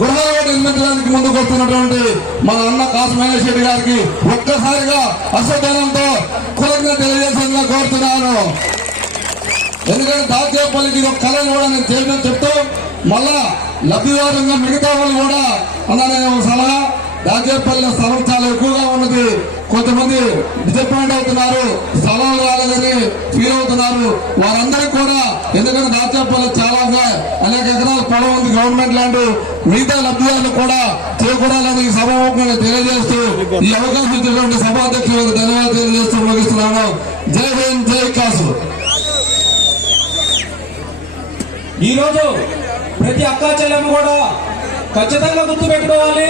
గృహాలు నిర్మించడానికి ముందుకు వస్తున్నటువంటి మన అన్న కాశ్మహేష్ రెడ్డి గారికి ఒక్కసారిగా అశ్వధనంతో కృతజ్ఞత తెలియజేసేందుకు కోరుతున్నాను. ఎందుకంటే దాచేపల్లికి ఇది ఒక కళను కూడా నేను చేయడం చెప్తూ మళ్ళా లబ్ధిదారులుగా మిగతా వాళ్ళు కూడా అన్న నేను సలహా. దాచేపల్లిలో స్థలం చాలా ఎక్కువగా ఉన్నది. కొంతమంది డిసప్పాయింట్ అవుతున్నారు. స్థలం రాలేదని ఫీల్ అవుతున్నారు. వారందరికీ కూడా ఎందుకంటే దాచేపల్లి గవర్నమెంట్ ల్యాండ్ మిగతా లబ్ధిదారులు కూడా చేకూడాలని ఈ సభాముఖంగా తెలియజేస్తూ ఈ అవకాశం ఇచ్చినటువంటి సభాధ్యక్షులకు ధన్యవాదాలు తెలియజేస్తూ ముగిస్తున్నాను. జై హింద్ జై కాసు ఈ రోజు ప్రతి అక్కా చెల్లెమ్మ కూడా ఖచ్చితంగా గుర్తు పెట్టుకోవాలి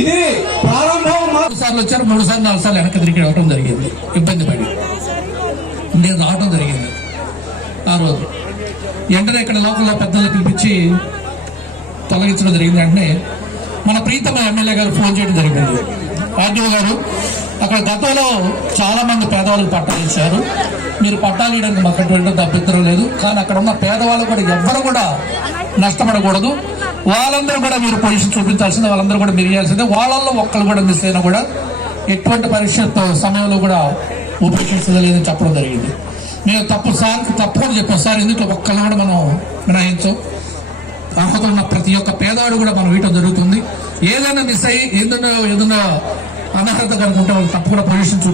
ఇది ప్రారంభం సార్లు వచ్చారు మూడు సార్లు నాలుగు సార్లు వెనక్కి తిరిగి రావడం జరిగింది. ఇబ్బంది పడి. నేను రావడం జరిగింది. ఆ రోజు. వెంటనే ఇక్కడ లోకల్లో పెద్దలు పిలిపించి తొలగించడం జరిగింది అంటే మన ప్రీతమ ఎమ్మెల్యే గారు ఫోన్ చేయడం జరిగింది. ఆర్డీఓ గారు అక్కడ గతంలో చాలా మంది పేదవాళ్ళకి పట్టాలు ఇచ్చారు. మీరు పట్టాలు ఇవ్వడానికి మాకు అటువంటి అభ్యంతరం లేదు. కానీ అక్కడ ఉన్న పేదవాళ్ళు కూడా ఎవ్వరు కూడా నష్టపడకూడదు. వాళ్ళందరూ కూడా మీరు పొజిషన్ చూపించాల్సిందే వాళ్ళందరూ కూడా మీరు వాళ్ళల్లో ఒక్కరు కూడా మిస్ అయినా కూడా ఎటువంటి పరిషత్ సమయంలో కూడా ఉపేక్షించలేదని లేదని చెప్పడం జరిగింది. నేను తప్పు సార్ తప్పకుండా చెప్పాను. సార్ ఇందులో ఒక్కళ్ళు కూడా మనం మినహాయించాం? అర్హత ఉన్న ప్రతి ఒక్క పేదవాడు కూడా మనం ఇవ్వటం జరుగుతుంది. ఏదైనా మిస్ అయ్యి ఏదైనా ఏదైనా అనర్హత కనుకుంటే వాళ్ళు తప్పకుండా పొజిషన్ చూపి